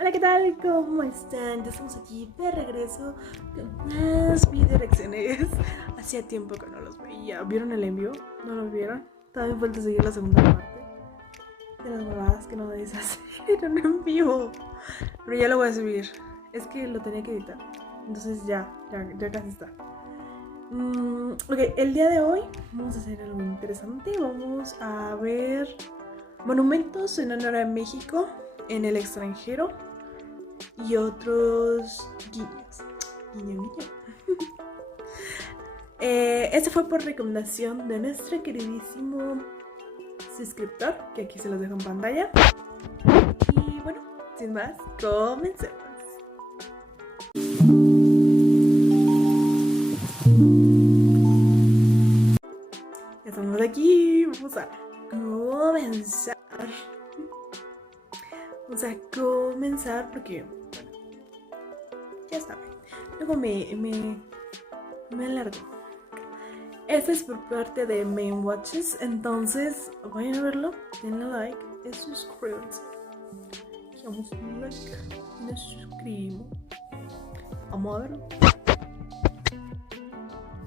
Hola, ¿qué tal? ¿Cómo están? Ya estamos aquí de regreso con más video reacciones. Hacía tiempo que no los veía. ¿Vieron el envío? ¿No lo vieron? También falta seguir la segunda parte de las huevadas que no deshacieron en vivo. Pero ya lo voy a subir. Es que lo tenía que editar. Entonces ya casi está. Ok, el día de hoy vamos a hacer algo interesante. Vamos a ver monumentos en honor a México en el extranjero y otros guiños. Guiño, guiño. Este fue por recomendación de nuestro queridísimo suscriptor, que aquí se los dejo en pantalla. Y bueno, sin más, comencemos. Ya estamos aquí, vamos a comenzar. Vamos a comenzar porque, bueno, ya saben, luego me alargo. Este es por parte de Main Watches, entonces vayan a verlo, denle like y suscríbanse. Dejamos un like y nos suscribimos. Vamos a verlo.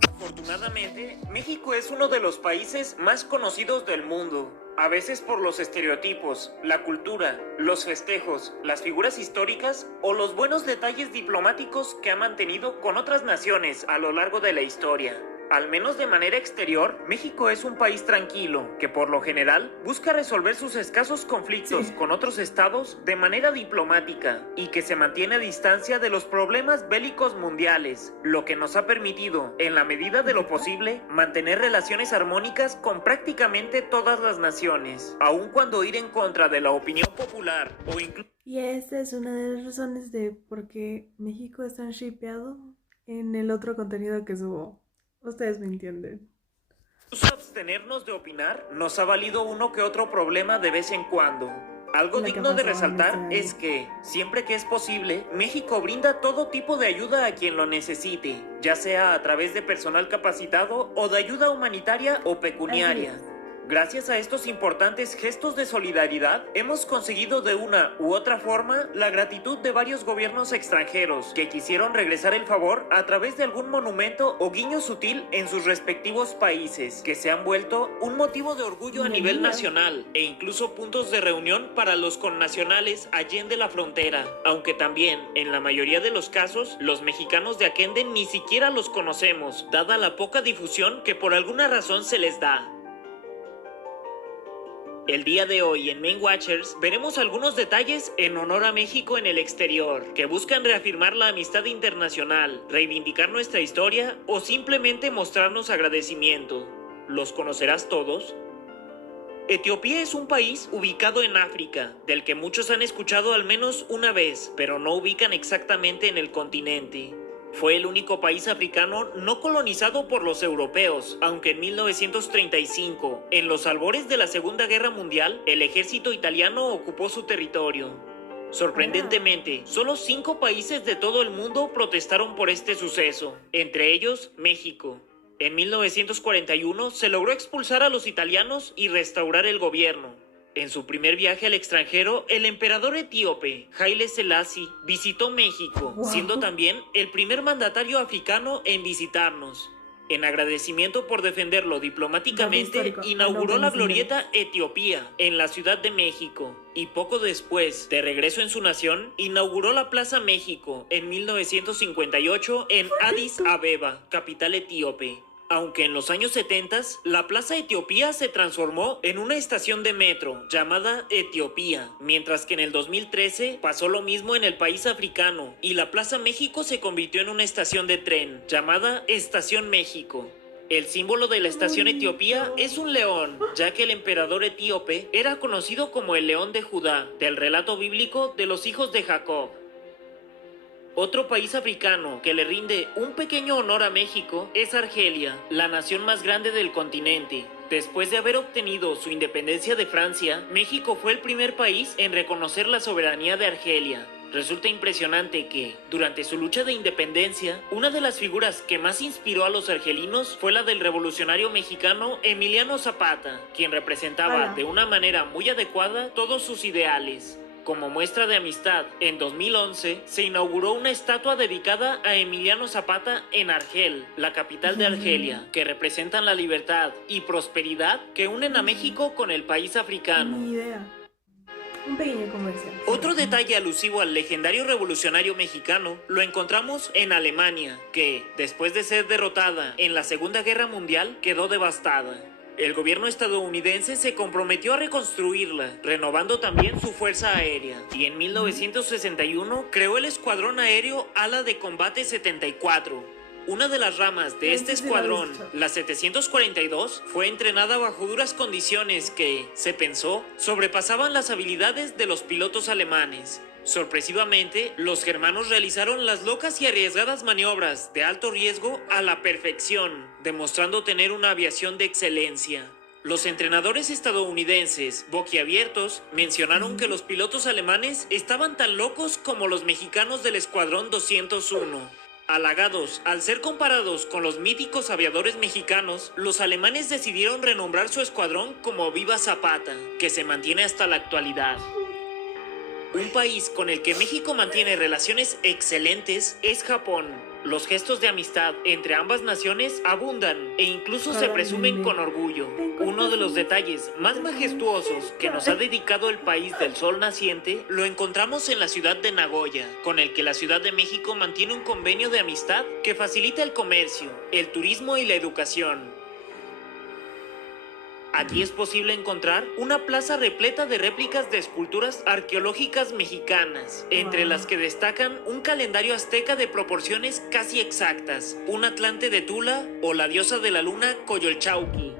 Afortunadamente, México es uno de los países más conocidos del mundo. A veces por los estereotipos, la cultura, los festejos, las figuras históricas o los buenos detalles diplomáticos que ha mantenido con otras naciones a lo largo de la historia. Al menos de manera exterior, México es un país tranquilo, que por lo general busca resolver sus escasos conflictos con otros estados de manera diplomática y que se mantiene a distancia de los problemas bélicos mundiales, lo que nos ha permitido, en la medida de lo posible, mantener relaciones armónicas con prácticamente todas las naciones, aun cuando ir en contra de la opinión popular o incluso... Y esta es una de las razones de por qué México es tan shipeado en el otro contenido que subo. Ustedes me entienden. Abstenernos de opinar nos ha valido uno que otro problema de vez en cuando. Algo La que digno de pasó en resaltar este año. es que, siempre que es posible, México brinda todo tipo de ayuda a quien lo necesite, ya sea a través de personal capacitado o de ayuda humanitaria o pecuniaria. Gracias a estos importantes gestos de solidaridad, hemos conseguido de una u otra forma la gratitud de varios gobiernos extranjeros que quisieron regresar el favor a través de algún monumento o guiño sutil en sus respectivos países, que se han vuelto un motivo de orgullo a nivel nacional e incluso puntos de reunión para los connacionales allende la frontera, aunque también, en la mayoría de los casos, los mexicanos de aquende ni siquiera los conocemos, dada la poca difusión que por alguna razón se les da. El día de hoy en Main Watchers veremos algunos detalles en honor a México en el exterior, que buscan reafirmar la amistad internacional, reivindicar nuestra historia o simplemente mostrarnos agradecimiento. ¿Los conocerás todos? Etiopía es un país ubicado en África, del que muchos han escuchado al menos una vez, pero no ubican exactamente en el continente. Fue el único país africano no colonizado por los europeos, aunque en 1935, en los albores de la Segunda Guerra Mundial, el ejército italiano ocupó su territorio. Sorprendentemente, solo 5 países de todo el mundo protestaron por este suceso, entre ellos México. En 1941 se logró expulsar a los italianos y restaurar el gobierno. En su primer viaje al extranjero, el emperador etíope, Haile Selassie, visitó México, siendo también el primer mandatario africano en visitarnos. En agradecimiento por defenderlo diplomáticamente, inauguró la glorieta Etiopía en la Ciudad de México. Y poco después, de regreso en su nación, inauguró la Plaza México en 1958 en Addis Abeba, capital etíope. Aunque en los años 70, la Plaza Etiopía se transformó en una estación de metro llamada Etiopía, mientras que en el 2013 pasó lo mismo en el país africano y la Plaza México se convirtió en una estación de tren llamada Estación México. El símbolo de la estación Etiopía es un león, ya que el emperador etíope era conocido como el león de Judá, del relato bíblico de los hijos de Jacob. Otro país africano que le rinde un pequeño honor a México es Argelia, la nación más grande del continente. Después de haber obtenido su independencia de Francia, México fue el primer país en reconocer la soberanía de Argelia. Resulta impresionante que, durante su lucha de independencia, una de las figuras que más inspiró a los argelinos fue la del revolucionario mexicano Emiliano Zapata, quien representaba de una manera muy adecuada todos sus ideales. Como muestra de amistad, en 2011 se inauguró una estatua dedicada a Emiliano Zapata en Argel, la capital de Argelia, que representan la libertad y prosperidad que unen a México con el país africano. Ni idea. Un pequeño comercial. Otro detalle alusivo al legendario revolucionario mexicano lo encontramos en Alemania, que, después de ser derrotada en la Segunda Guerra Mundial, quedó devastada. El gobierno estadounidense se comprometió a reconstruirla, renovando también su fuerza aérea, y en 1961 creó el Escuadrón Aéreo Ala de Combate 74. Una de las ramas de este escuadrón, la 742, fue entrenada bajo duras condiciones que, se pensó, sobrepasaban las habilidades de los pilotos alemanes. Sorpresivamente, los germanos realizaron las locas y arriesgadas maniobras de alto riesgo a la perfección, demostrando tener una aviación de excelencia. Los entrenadores estadounidenses, boquiabiertos, mencionaron que los pilotos alemanes estaban tan locos como los mexicanos del Escuadrón 201. Halagados al ser comparados con los míticos aviadores mexicanos, los alemanes decidieron renombrar su escuadrón como Viva Zapata, que se mantiene hasta la actualidad. Un país con el que México mantiene relaciones excelentes es Japón. Los gestos de amistad entre ambas naciones abundan e incluso se presumen con orgullo. Uno de los detalles más majestuosos que nos ha dedicado el país del sol naciente lo encontramos en la ciudad de Nagoya, con el que la Ciudad de México mantiene un convenio de amistad que facilita el comercio, el turismo y la educación. Aquí es posible encontrar una plaza repleta de réplicas de esculturas arqueológicas mexicanas, entre las que destacan un calendario azteca de proporciones casi exactas, un Atlante de Tula o la diosa de la luna Coyolxauhqui.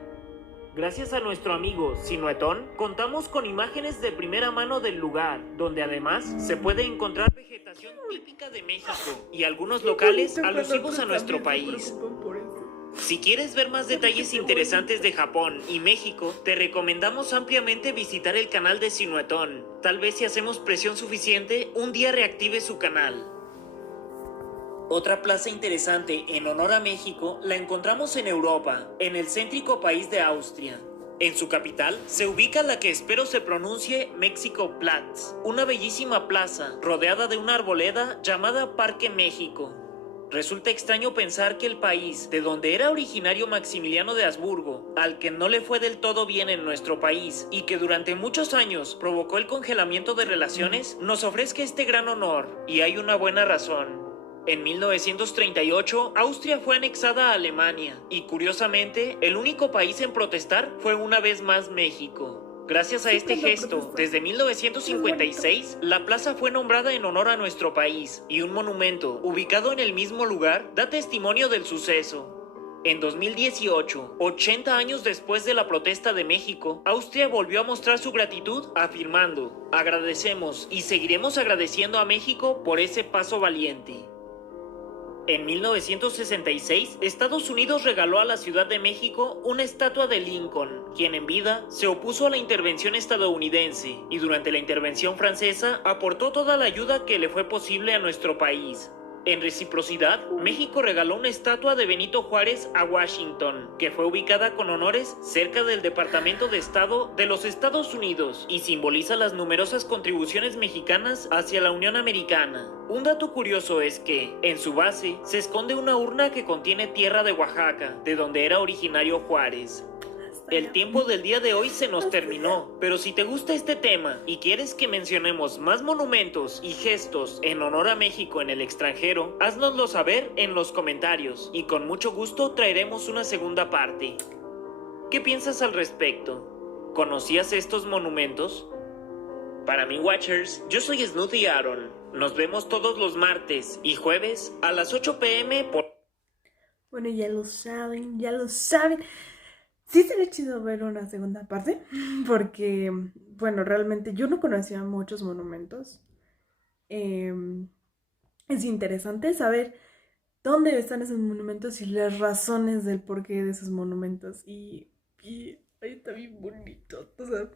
Gracias a nuestro amigo Sinuetón, contamos con imágenes de primera mano del lugar, donde además se puede encontrar vegetación típica de México y algunos locales alusivos a nuestro país. Si quieres ver más detalles interesantes de Japón y México, te recomendamos ampliamente visitar el canal de Sinuetón. Tal vez si hacemos presión suficiente, un día reactive su canal. Otra plaza interesante en honor a México la encontramos en Europa, en el céntrico país de Austria. En su capital se ubica la que espero se pronuncie Mexikoplatz, una bellísima plaza rodeada de una arboleda llamada Parque México. Resulta extraño pensar que el país de donde era originario Maximiliano de Habsburgo, al que no le fue del todo bien en nuestro país y que durante muchos años provocó el congelamiento de relaciones, nos ofrezca este gran honor, y hay una buena razón. En 1938, Austria fue anexada a Alemania, y curiosamente, el único país en protestar fue una vez más México. Gracias a este gesto, desde 1956, la plaza fue nombrada en honor a nuestro país, y un monumento, ubicado en el mismo lugar, da testimonio del suceso. En 2018, 80 años después de la protesta de México, Austria volvió a mostrar su gratitud afirmando: agradecemos y seguiremos agradeciendo a México por ese paso valiente. En 1966, Estados Unidos regaló a la Ciudad de México una estatua de Lincoln, quien en vida se opuso a la intervención estadounidense y durante la intervención francesa aportó toda la ayuda que le fue posible a nuestro país. En reciprocidad, México regaló una estatua de Benito Juárez a Washington, que fue ubicada con honores cerca del Departamento de Estado de los Estados Unidos y simboliza las numerosas contribuciones mexicanas hacia la Unión Americana. Un dato curioso es que, en su base, se esconde una urna que contiene tierra de Oaxaca, de donde era originario Juárez. El tiempo del día de hoy se nos terminó, pero si te gusta este tema y quieres que mencionemos más monumentos y gestos en honor a México en el extranjero, haznoslo saber en los comentarios y con mucho gusto traeremos una segunda parte. ¿Qué piensas al respecto? ¿Conocías estos monumentos? Para mí, Watchers, yo soy Snooty Aaron. Nos vemos todos los martes y jueves a las 8 p.m. por... Bueno, ya lo saben, ya lo saben. Sí sería chido ver una segunda parte, porque, bueno, realmente yo no conocía muchos monumentos. Es interesante saber dónde están esos monumentos y las razones del porqué de esos monumentos. Y ahí está bien bonito. O sea,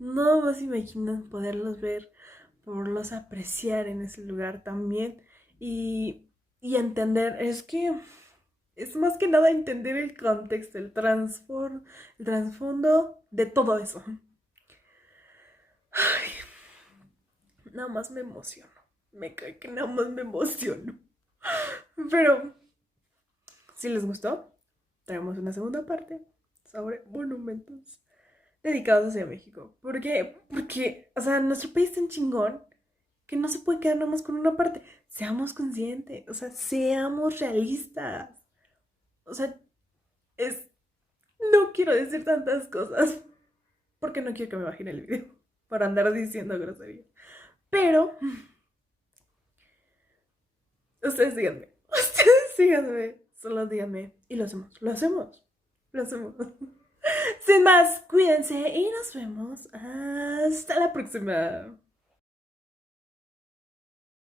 no más imaginas poderlos ver, poderlos apreciar en ese lugar también. Y entender, es que... es más que nada entender el contexto, el trasfondo de todo eso. Ay, nada más me emociono. Me cae que nada más me emociono. Pero, si les gustó, traemos una segunda parte sobre monumentos dedicados hacia México. ¿Por qué? Porque, o sea, nuestro país es tan chingón que no se puede quedar nada más con una parte. Seamos conscientes, o sea, seamos realistas. O sea, es... No quiero decir tantas cosas porque no quiero que me bajen el video para andar diciendo groserías. Pero, ustedes síganme, solo díganme y lo hacemos. Sin más, cuídense y nos vemos hasta la próxima.